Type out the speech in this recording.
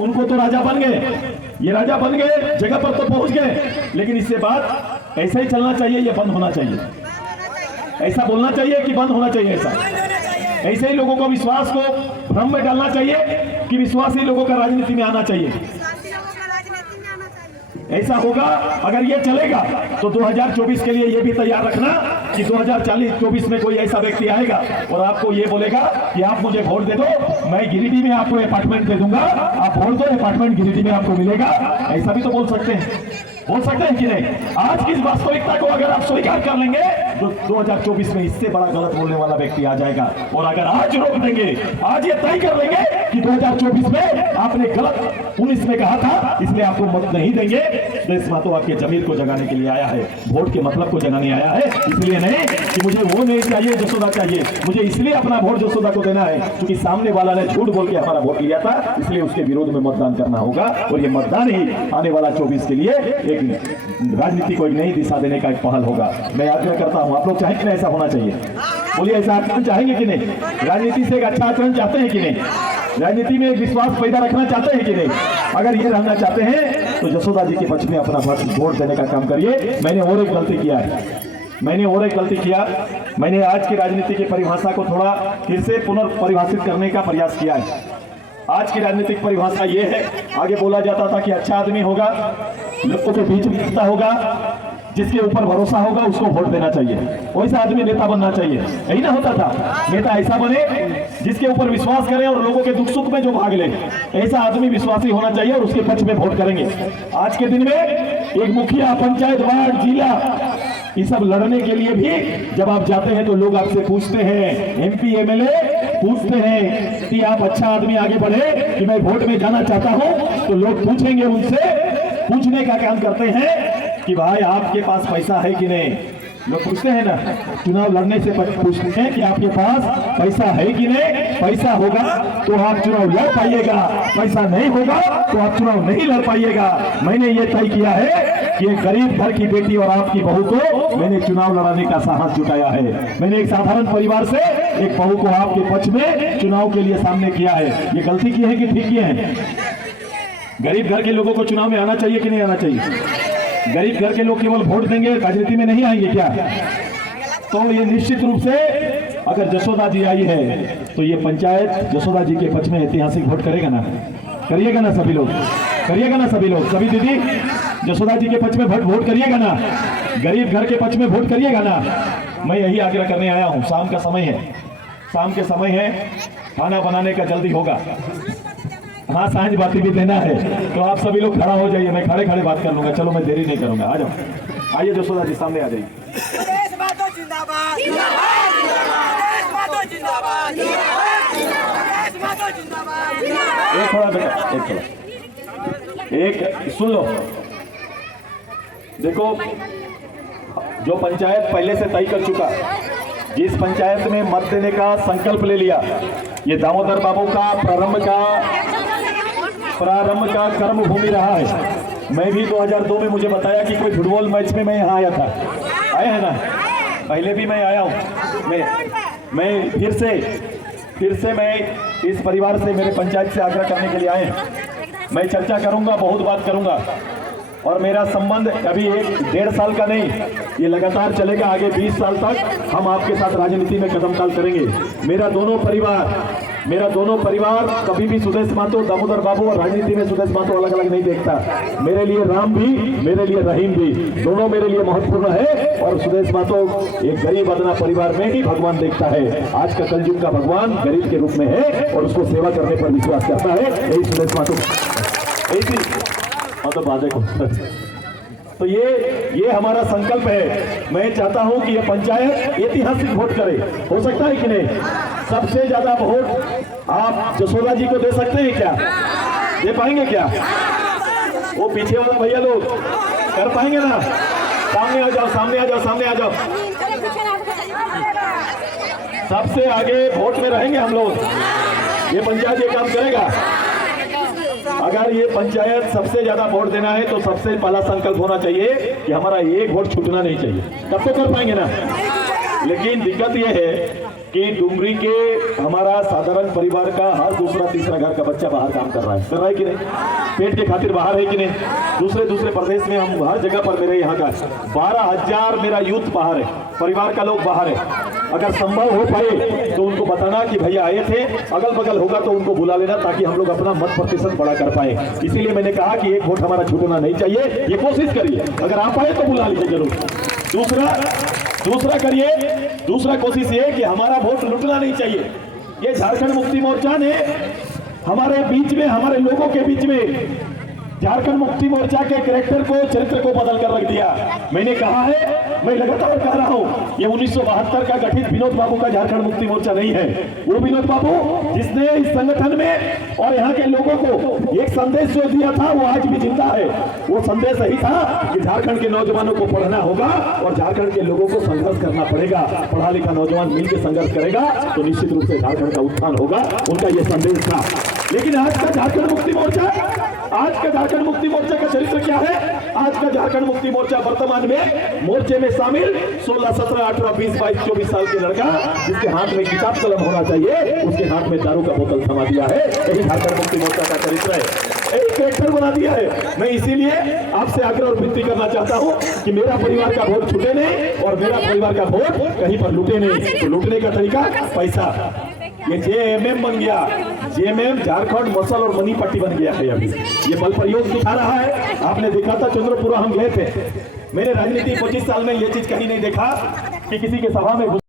उनको तो राजा बन गए, ये राजा बन गए, जगह पर तो पहुंच गए, लेकिन इससे बाद ऐसा ही चलना चाहिए, ये बंद होना चाहिए, ऐसा बोलना चाहिए कि बंद होना चाहिए, ऐसे ही लोगों को विश्वास को भ्रम में डालना चाहिए कि विश्वासी लोगों का राजनीति में आना चाहिए। ऐसा होगा अगर ये चलेगा तो 2024 के लिए ये भी तैयार रखना कि 2040-24 में कोई ऐसा व्यक्ति आएगा और आपको ये बोलेगा कि आप मुझे वोट दे दो, मैं गिरिडीह में आपको अपार्टमेंट दे दूंगा, आप वोट दो, अपार्टमेंट गिरिडीह में आपको मिलेगा। ऐसा भी तो बोल सकते हैं कि नहीं? आज की इस वास्तविकता को अगर आप स्वीकार कर लेंगे तो 2024 में इससे बड़ा गलत बोलने वाला व्यक्ति आ जाएगा। और अगर आज रोक देंगे, आज ये तय कर लेंगे कि 2024 में आपने गलत 19 में कहा था, इसलिए आपको मत नहीं देंगे, देश माँ तो आपके जमीर को जगाने के लिए आया है, वोट के मतलब को जगाने आया है, इसलिए नहीं कि मुझे वो नहीं चाहिए, जसोदा चाहिए, मुझे इसलिए अपना वोट जसोदा को देना है क्योंकि सामने वाला ने झूठ बोल के हमारा वोट लिया था, इसलिए उसके विरोध में मतदान करना होगा। और ये मतदान ही आने वाला 24 के लिए एक राजनीति को एक नई दिशा देने का एक पहल होगा। मैं आग्रह करता हूं, आप लोग चाहें कि नहीं ऐसा होना चाहिए? बोलिए, ऐसा आचरण चाहेंगे कि नहीं? राजनीति से एक अच्छा आचरण चाहते हैं कि नहीं? राजनीति में एक विश्वास पैदा रखना चाहते हैं कि नहीं? अगर ये रहना चाहते हैं तो जसोदा जी के पक्ष में अपना वोट देने का काम करिए। मैंने और एक गलती किया, मैंने आज की राजनीति की परिभाषा को थोड़ा फिर से पुनर्परिभाषित करने का प्रयास किया है। आज की राजनीतिक परिभाषा ये है, आगे बोला जाता था कि अच्छा आदमी होगा, लोगों के बीच मिलता होगा, जिसके ऊपर भरोसा होगा उसको वोट देना चाहिए, वैसा आदमी नेता बनना चाहिए। यही ना होता था? नेता ऐसा बने जिसके ऊपर विश्वास करें और लोगों के दुख सुख में जो भाग ले, ऐसा आदमी विश्वासी होना चाहिए और उसके पक्ष में वोट करेंगे। आज के दिन में एक मुखिया, पंचायत, वार्ड, जिला, ये सब लड़ने के लिए भी जब आप जाते हैं तो लोग आपसे पूछते हैं, MP MLA पूछते हैं कि आप अच्छा आदमी आगे बढ़े कि मैं वोट में जाना चाहता हूं, तो लोग पूछेंगे, उनसे पूछने का काम करते हैं कि भाई आपके पास पैसा है कि नहीं। लोग पूछते हैं ना, चुनाव लड़ने से पूछते हैं कि आपके पास पैसा है कि नहीं। पैसा होगा तो आप चुनाव लड़ पाइएगा, पैसा नहीं होगा तो आप चुनाव नहीं लड़ पाइएगा। मैंने ये तय किया है कि एक गरीब घर की बेटी और आपकी बहू को मैंने चुनाव लड़ाने का साहस जुटाया है। मैंने एक साधारण परिवार से एक बहू को आपके पक्ष में चुनाव के लिए सामने किया है। ये गलती की है कि ठीक किए हैं? गरीब घर के लोगों को चुनाव में आना चाहिए कि नहीं आना चाहिए? गरीब घर के लोग केवल वोट देंगे, राजनीति में नहीं आएंगे क्या? तो ये निश्चित रूप से अगर जसोदा जी आई है तो ये पंचायत जसोदा जी के पक्ष में ऐतिहासिक वोट करेगा ना? करिएगा ना सभी लोग? करिएगा ना सभी लोग? सभी दीदी जसोदा जी के पक्ष में वोट करिएगा ना? गरीब घर के पक्ष में वोट करिएगा ना? मैं यही आग्रह करने आया हूँ। शाम का समय है, शाम के समय है, खाना बनाने का जल्दी होगा। हाँ, सांझ बाती भी देना है, तो आप सभी लोग खड़ा हो जाइए, मैं खड़े खड़े बात कर लूंगा। चलो, मैं देरी नहीं करूंगा, आ जाओ, आइए जसोदा जी सामने आ जाइए। एक थोड़ा बेटा, एक सुन लो। देखो, जो पंचायत पहले से तय कर चुका, जिस पंचायत में मत देने का संकल्प ले लिया, ये दामोदर बाबू का प्रारंभ का कर्म भूमि रहा है। मैं भी 2002 में मुझे बताया कि कोई फुटबॉल मैच में मैं यहाँ आया था, आया है ना? पहले भी मैं आया हूँ। मैं फिर से मैं इस परिवार से, मेरे पंचायत से आग्रह करने के लिए आए हैं। मैं चर्चा करूंगा, बहुत बात करूंगा, और मेरा संबंध अभी 1-1.5 साल का नहीं, ये लगातार चलेगा आगे 20 साल तक। हम आपके साथ राजनीति में कदम ताल करेंगे। मेरा दोनों परिवार कभी भी सुदेश महतो, दामोदर बाबू और राजनीति में सुदेश महतो अलग अलग नहीं देखता। मेरे लिए राम भी, मेरे लिए रहीम भी, दोनों मेरे लिए महत्वपूर्ण है। और सुदेश महतो एक गरीब अदना परिवार में ही भगवान देखता है। आज का कलयुग का भगवान गरीब के रूप में है और उसको सेवा करने पर विश्वास करता है। यही सुदेश महतो, मतलब बाजे को। तो ये हमारा संकल्प है। मैं चाहता हूं कि ये पंचायत ऐतिहासिक वोट करे। हो सकता है कि नहीं? सबसे ज्यादा वोट आप जसोदा जी को दे सकते हैं क्या? दे पाएंगे क्या? वो पीछे वाला भैया लोग कर पाएंगे ना? सामने आ जाओ, सामने आ जाओ, सामने आ जाओ। सबसे आगे वोट में रहेंगे हम लोग। ये पंचायत ये काम करेगा। अगर ये पंचायत सबसे ज्यादा वोट देना है तो सबसे पहला संकल्प होना चाहिए कि हमारा एक वोट छूटना नहीं चाहिए, तब तो कर पाएंगे ना। लेकिन दिक्कत ये है कि डुमरी के हमारा साधारण परिवार का हर दूसरा तीसरा घर का बच्चा बाहर काम कर रहा है कि नहीं? पेट के खातिर बाहर है कि नहीं? दूसरे प्रदेश में हम हर जगह पर मेरे यहाँ का 12,000 मेरा यूथ बाहर है, परिवार का लोग बाहर है। अगर संभव हो पाए तो उनको बताना कि भैया आए थे, अगल बगल होगा तो उनको बुला लेना, ताकि हम लोग अपना मत प्रतिशत बड़ा कर पाए। इसीलिए मैंने कहा कि एक वोट हमारा छूटना नहीं चाहिए, ये कोशिश करिए। अगर आप आए तो बुला लीजिए जरूर। दूसरा करिए, दूसरा कोशिश ये कि हमारा वोट लुटना नहीं चाहिए। ये झारखंड मुक्ति मोर्चा ने हमारे बीच में, हमारे लोगों के बीच में झारखंड मुक्ति मोर्चा के कैरेक्टर को, चरित्र को बदल कर रख दिया। मैंने कहा है, मैं लगातार कह रहा हूं, ये 1972 का गठित विनोद बाबू का झारखंड मुक्ति मोर्चा नहीं है। वो विनोद बाबू जिसने इस संगठन में और यहाँ के लोगों को एक संदेश जो दिया था, वो आज भी जिंदा है। वो संदेश यही था कि झारखंड के नौजवानों को पढ़ना होगा और झारखंड के लोगों को संघर्ष करना पड़ेगा। पढ़ा लिखा नौजवान मिलकर संघर्ष करेगा तो निश्चित रूप से झारखंड का उत्थान होगा। उनका ये संदेश था। लेकिन आज का झारखंड मुक्ति मोर्चा का चरित्र क्या है? आज का झारखंड मुक्ति मोर्चा वर्तमान में मोर्चे में शामिल 16, 17, 18, 20, 22, 24 साल के लड़का जिसके हाथ में किताब कलम होना चाहिए, उसके हाथ में दारू का बोतल थमा दिया है। यही झारखंड मुक्ति मोर्चा का चरित्र है, एक कैरेक्टर बना दिया है। मैं इसीलिए आपसे आग्रह और विनती करना चाहता हूं कि मेरा परिवार का वोट छूटे नहीं और मेरा परिवार का वोट कहीं पर लूटे नहीं। तो लूटने का तरीका पैसा, ये जेएमएम बन गया। जेएमएम झारखंड मसल और मनी पट्टी बन गया है। अभी ये बल प्रयोग दिखा रहा है। आपने देखा था चंद्रपुरा हम गए थे, मैंने राजनीति 25 साल में ये चीज कहीं नहीं देखा कि किसी के सभा में